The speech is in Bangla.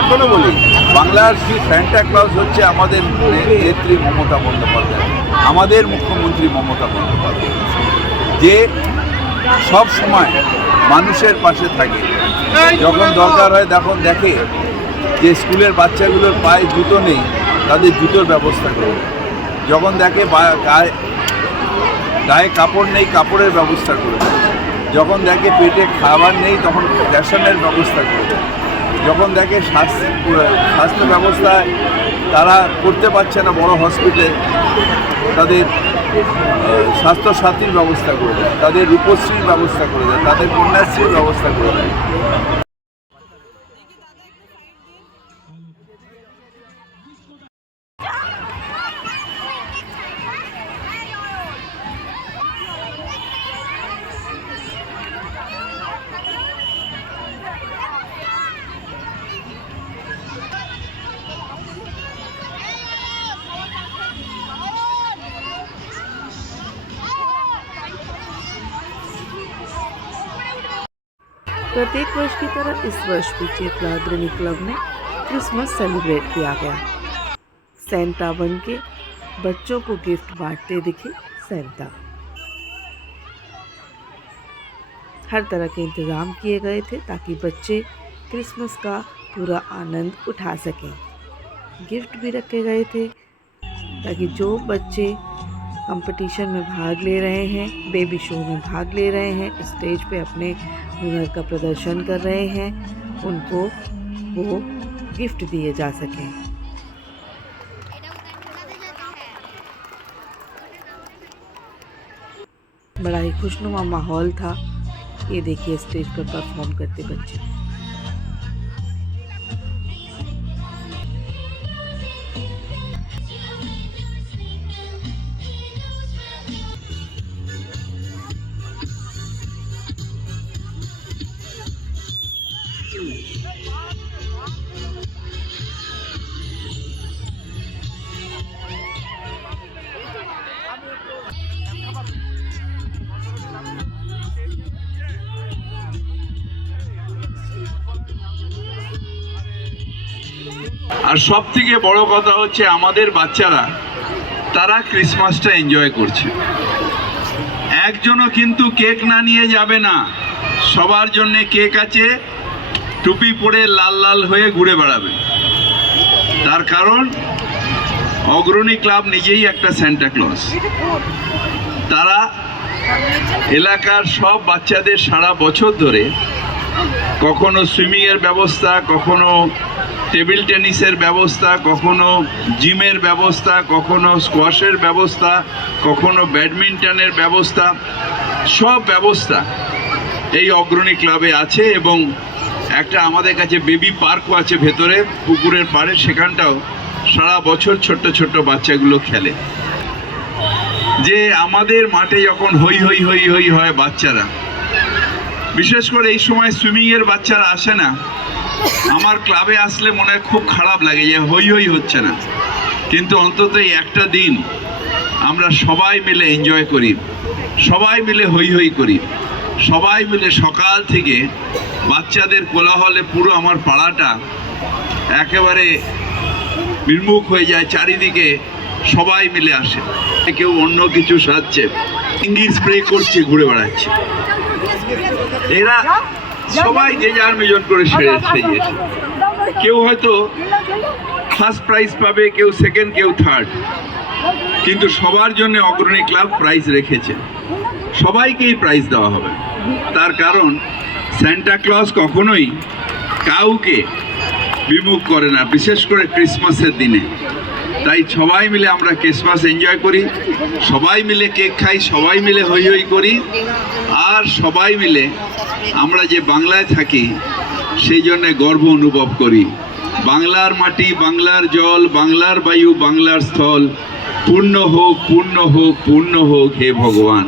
এখনো বলি, বাংলার সান্টা ক্লজ হচ্ছে আমাদের নেত্রী মমতা বন্দ্যোপাধ্যায়, আমাদের মুখ্যমন্ত্রী মমতা বন্দ্যোপাধ্যায়, যে সব সময় মানুষের পাশে থাকে। যখন দরকার হয় তখন দেখে যে স্কুলের বাচ্চাগুলোর পায়ে জুতো নেই, তাদের জুতোর ব্যবস্থা করে দেয়। যখন দেখে গায়ে কাপড় নেই, কাপড়ের ব্যবস্থা করে দেয়। যখন দেখে পেটে খাবার নেই, তখন রেশনের ব্যবস্থা করে দেয়। যখন দেখে স্বাস্থ্য ব্যবস্থায় তারা করতে পারছে না বড় হসপিটালে, তাদের স্বাস্থ্যসাথীর ব্যবস্থা করে দেয়, তাদের রূপশ্রীর ব্যবস্থা করে দেয়, তাদের কন্যাশ্রীর ব্যবস্থা করে দেয়। प्रत्येक वर्ष की तरह इस वर्ष भी चेतला अग्रणी क्लब में क्रिसमस सेलिब्रेट किया गया। सेंटा बन के बच्चों को गिफ्ट बांटते दिखे सेंटा। हर तरह के इंतज़ाम किए गए थे ताकि बच्चे क्रिसमस का पूरा आनंद उठा सकें। गिफ्ट भी रखे गए थे ताकि जो बच्चे कंपटीशन में भाग ले रहे हैं, बेबी शो में भाग ले रहे हैं, स्टेज पे अपने हुनर का प्रदर्शन कर रहे हैं, उनको वो गिफ्ट दिए जा सकें। बड़ा ही खुशनुमा माहौल था। ये देखिए स्टेज पर परफॉर्म करते बच्चे। আর সব থেকে বড় কথা হচ্ছে আমাদের বাচ্চারা তারা ক্রিসমাসটা এনজয় করছে। একজনও কিন্তু কেক না নিয়ে যাবে না, সবার জন্য কেক আছে, টুপি পরে লাল লাল হয়ে ঘুরে বেড়াবে। তার কারণ অগ্রণী ক্লাব নিজেই একটা সান্টা ক্লজ। তারা এলাকার সব বাচ্চাদের সারা বছর ধরে কখনো সুইমিংয়ের ব্যবস্থা, কখনো টেবিল টেনিসের ব্যবস্থা, কখনো জিমের ব্যবস্থা, কখনো স্কোয়াশের ব্যবস্থা, কখনো ব্যাডমিন্টনের ব্যবস্থা, সব ব্যবস্থা এই অগ্রণী ক্লাবে আছে। এবং একটা আমাদের কাছে বেবি পার্কও আছে ভেতরে পুকুরের পাড়ে, সেখানটাও সারা বছর ছোট্ট ছোট্ট বাচ্চাগুলো খেলে। যে আমাদের মাঠে যখন হই হই হই হই হয় বাচ্চারা, বিশেষ করে এই সময় সুইমিংয়ের বাচ্চারা আসে না, আমার ক্লাবে আসলে মনে হয় খুব খারাপ লাগে যে হই হই হচ্ছে না। কিন্তু অন্তত এই একটা দিন আমরা সবাই মিলে এনজয় করি, সবাই মিলে হই হই করি, সবাই মিলে সকাল থেকে বাচ্চাদের কোলাহলে পুরো আমার পাড়াটা একেবারে বিমুখ হয়ে যায়। চারিদিকে সবাই মিলে আসে, কেউ অন্য কিছু সাজছে, ইঙ্গির স্প্রে করছে, ঘুরে বেড়াচ্ছে। এরা সবাই যে যার মেজন করে সেজেছে। কেউ হয়তো ফার্স্ট প্রাইজ পাবে, কেউ সেকেন্ড, কেউ থার্ড, কিন্তু সবার জন্য অগ্রণী ক্লাব প্রাইজ রেখেছে, সবাইকেই প্রাইজ দেওয়া হবে। তার কারণ সান্টা ক্লজ কখনোই কাউকে বিমুখ করে না, বিশেষ করে ক্রিসমাসের দিনে। তাই সবাই মিলে আমরা ক্রিসমাস এনজয় করি, সবাই মিলে কেক খাই, সবাই মিলে হই হই করি, আর সবাই মিলে আমরা যে বাংলায় থাকি সেই জন্য গর্ব অনুভব করি। বাংলার মাটি, বাংলার জল, বাংলার বায়ু, বাংলার স্থল, পূর্ণ হোক, পূর্ণ হোক, পূর্ণ হোক হে ভগবান।